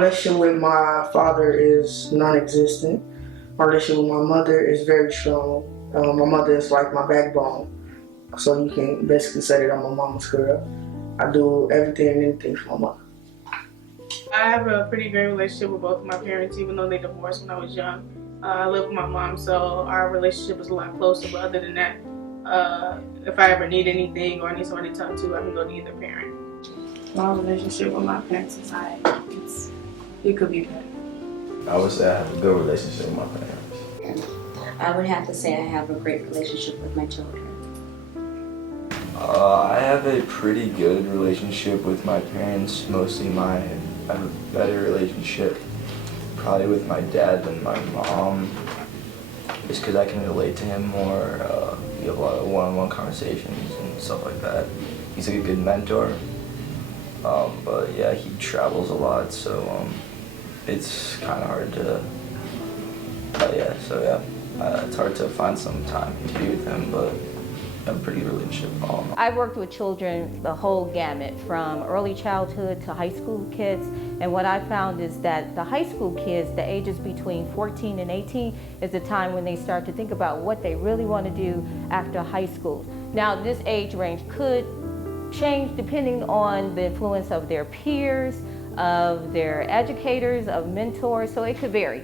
relationship with my father is non-existent. My relationship with my mother is very strong. My mother is like my backbone. So you can basically say that I'm a mama's girl. I do everything and anything for my mother. I have a pretty great relationship with both of my parents, even though they divorced when I was young. I live with my mom, so our relationship is a lot closer. But other than that, if I ever need anything or I need somebody to talk to, I can go to either parent. My relationship with my parents is high. It could be better. I would say I have a good relationship with my parents. I would have to say I have a great relationship with my children. I have a pretty good relationship with my parents. I have a better relationship probably with my dad than my mom. Just because I can relate to him more. We have a lot of one-on-one conversations and stuff like that. He's a good mentor. But yeah, he travels a lot, so it's kind of hard to. It's hard to find some time to be with him, but I have a pretty good relationship with all of them. I've worked with children the whole gamut, from early childhood to high school kids, and what I found is that the high school kids, the ages between 14 and 18, is the time when they start to think about what they really want to do after high school. Now, this age range could change depending on the influence of their peers, of their educators, of mentors, so it could vary.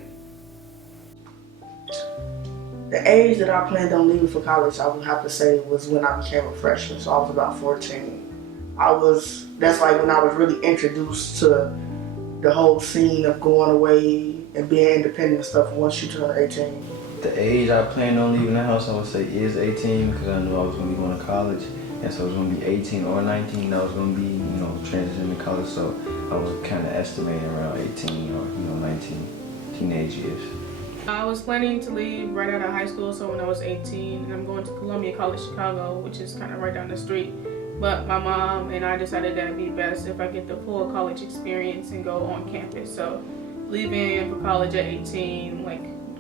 The age that I planned on leaving for college, I would have to say, was when I became a freshman. So I was about 14. That's like when I was really introduced to the whole scene of going away and being independent and stuff once you turn 18. The age I planned on leaving the house, I would say, is 18 because I knew I was going to be going to college. And so it was going to be 18 or 19 that was going to be, transitioning to college. So I was kind of estimating around 18 or, 19 teenage years. I was planning to leave right out of high school, so when I was 18, and I'm going to Columbia College Chicago, which is kind of right down the street. But my mom and I decided that it'd be best if I get the full college experience and go on campus. So leaving for college at 18,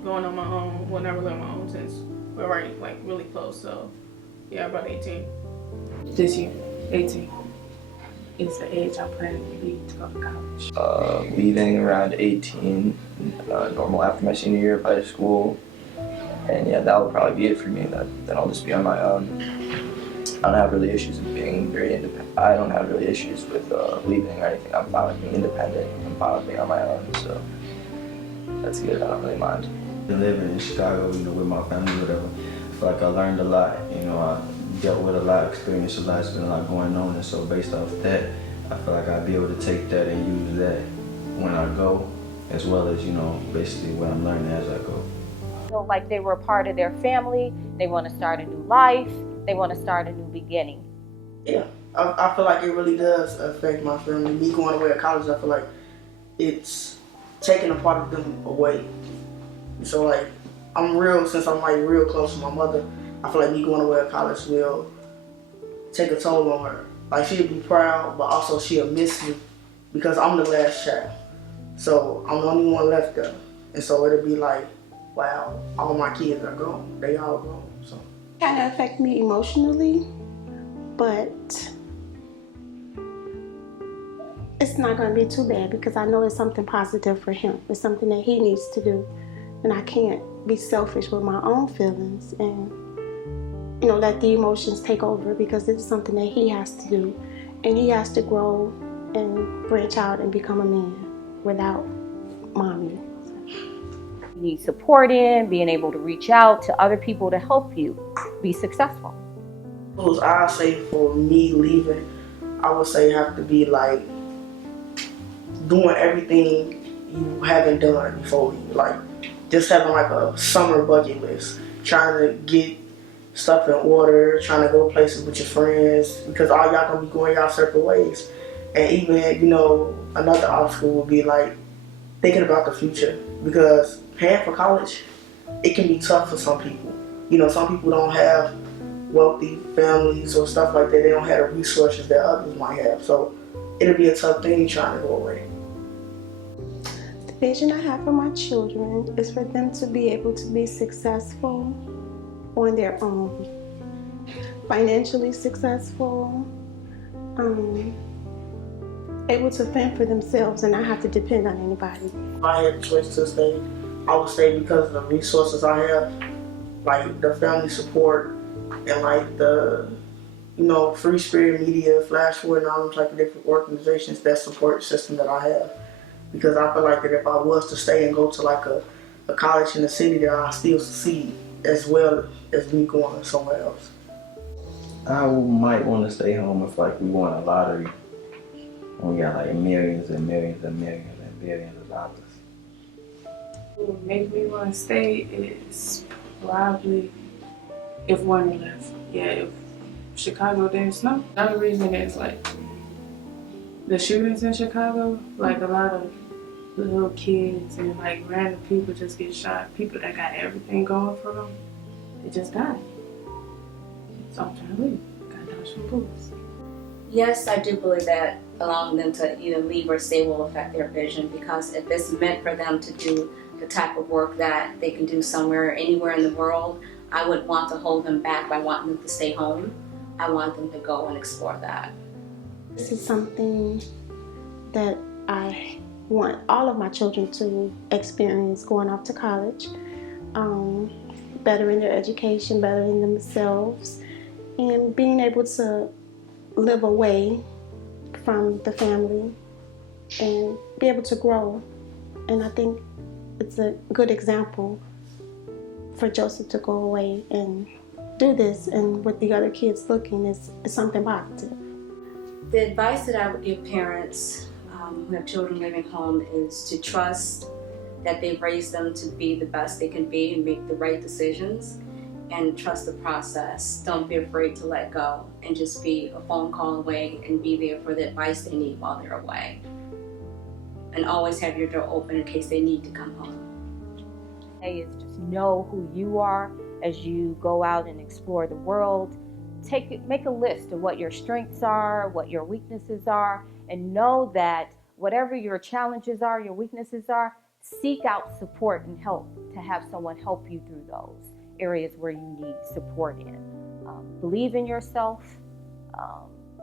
going on my own, well, not really on my own since we're really close. So yeah, about 18. This year, 18 is the age I plan to leave to go to college. Leaving around 18, normal after my senior year of high school. And yeah, that will probably be it for me. Then I'll just be on my own. I don't have really issues with being very independent. I don't have really issues with leaving or anything. I'm fine with being independent. I'm fine with being on my own, so that's good. I don't really mind. Living in Chicago, with my family, whatever, I feel like I learned a lot. I dealt with a lot, experienced a lot, there's been a lot going on, and so based off that, I feel like I'd be able to take that and use that when I go, as well as, basically what I'm learning as I go. Feel like they were a part of their family, they want to start a new life, they want to start a new beginning. Yeah, I feel like it really does affect my family. Me going away to college, I feel like it's taking a part of them away. So since I'm real close to my mother, I feel like me going away to college will take a toll on her. She'll be proud, but also she'll miss me because I'm the last child. So I'm the only one left there. And so it'll be like, wow, all my kids are gone. They all gone. So kind of affect me emotionally, but it's not going to be too bad because I know it's something positive for him. It's something that he needs to do. And I can't be selfish with my own feelings and let the emotions take over because this is something that he has to do. And he has to grow and branch out and become a man without mommy. You need support in, being able to reach out to other people to help you be successful. I say for me leaving, I would say have to be doing everything you haven't done before you. Just having a summer bucket list, trying to get stuff in order, trying to go places with your friends, because all y'all gonna be going y'all separate ways. And even, another obstacle would be thinking about the future, because paying for college, it can be tough for some people. Some people don't have wealthy families or stuff like that. They don't have the resources that others might have. So it'll be a tough thing trying to go away. The vision I have for my children is for them to be able to be successful on their own, financially successful, able to fend for themselves and not have to depend on anybody. If I had a choice to stay, I would stay because of the resources I have, like the family support and like the, Free Spirit Media, Flash Forward, and all them type of different organizations, that support system that I have. Because I feel like that if I was to stay and go to like a college in the city, that I still succeed as well as me going somewhere else. I might want to stay home if like we won a lottery. We got like millions and millions and millions and billions of dollars. What would make me want to stay is probably if winter left. Yeah, if Chicago didn't snow. Another reason is like the shootings in Chicago, like a lot of little kids and like random people just get shot. People that got everything going for them, they just died. So I'm trying to leave. Gotta dodge some bullets. Yes, I do believe that allowing them to either leave or stay will affect their vision, because if it's meant for them to do the type of work that they can do somewhere, anywhere in the world, I wouldn't want to hold them back by wanting them to stay home. I want them to go and explore that. This is something that I want all of my children to experience going off to college, bettering their education, bettering themselves, and being able to live away from the family and be able to grow. And I think it's a good example for Joseph to go away and do this, and with the other kids looking is something positive. The advice that I would give parents who have children living home is to trust that they've raised them to be the best they can be and make the right decisions, and trust the process. Don't be afraid to let go and just be a phone call away and be there for the advice they need while they're away. And always have your door open in case they need to come home. Is just know who you are as you go out and explore the world. Make a list of what your strengths are, what your weaknesses are, and know that whatever your challenges are, your weaknesses are, seek out support and help to have someone help you through those areas where you need support in. Believe in yourself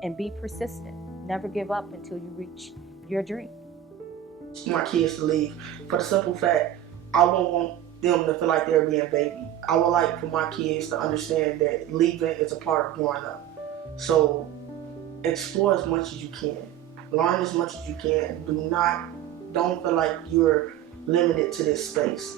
and be persistent. Never give up until you reach your dream. My kids to leave for the simple fact I won't want them to feel like they're being baby. I would like for my kids to understand that leaving is a part of growing up. So explore as much as you can. Learn as much as you can. Don't feel like you're limited to this space.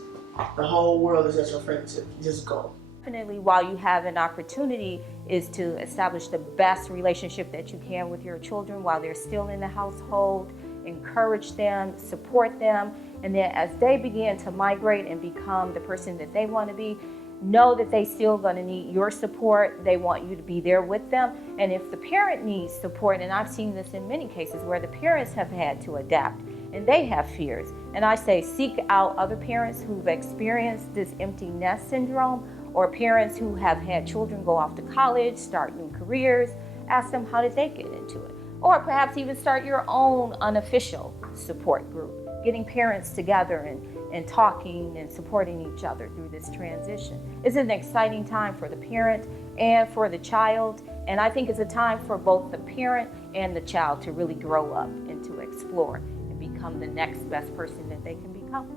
The whole world is at your fingertips. Just go. Definitely, while you have an opportunity, is to establish the best relationship that you can with your children while they're still in the household. Encourage them, support them, and then as they begin to migrate and become the person that they want to be, know that they still going to need your support. They want you to be there with them. And if the parent needs support, and I've seen this in many cases where the parents have had to adapt and they have fears, and I say seek out other parents who've experienced this empty nest syndrome, or parents who have had children go off to college, start new careers. Ask them, how did they get into it? Or perhaps even start your own unofficial support group, getting parents together and talking and supporting each other through this transition. It's an exciting time for the parent and for the child, and I think it's a time for both the parent and the child to really grow up and to explore and become the next best person that they can become.